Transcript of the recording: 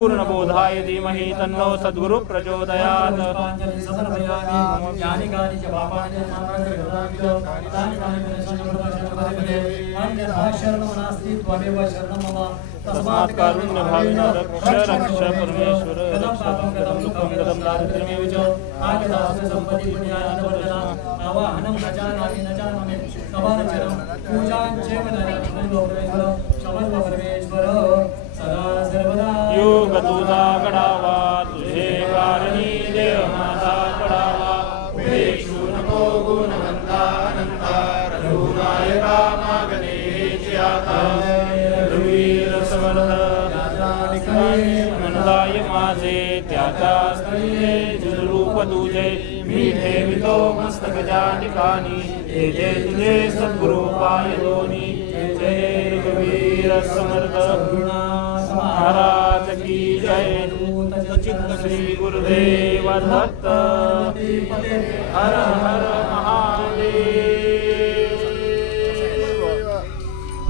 पूर्णबोधाय धीमहि तन्नो सद्गुरु प्रचोदयात्। तस्मात् कारुण्यभावेन रक्ष रक्ष परमेश्वर रक्ष दुःखं गतं दारिद्र्यमेव च आगतास्य सम्पत्ति पुण्यानि वर्धना आवाहनं न जानामि न जानामि कवचनं पूजां चैव न जानामि परमेश्वर सदा सर्वदा योग तुझा कडावा तुझे कारणी देव माझा कडावा उपेक्षू नको गुणवंता अनंता रघुनायका मागणे आता रघुवीर समर्थ मनदाय माझे त्याच्या स्थळी रूप तुझे मी ठेवितो मस्तक ज्या ठिकाणी जय तुझे सद्गुरु पाय दोन्ही जय रघुवीर समर्थ महाराज की जय। चित्त श्री गुरुदेव दत्त हर हर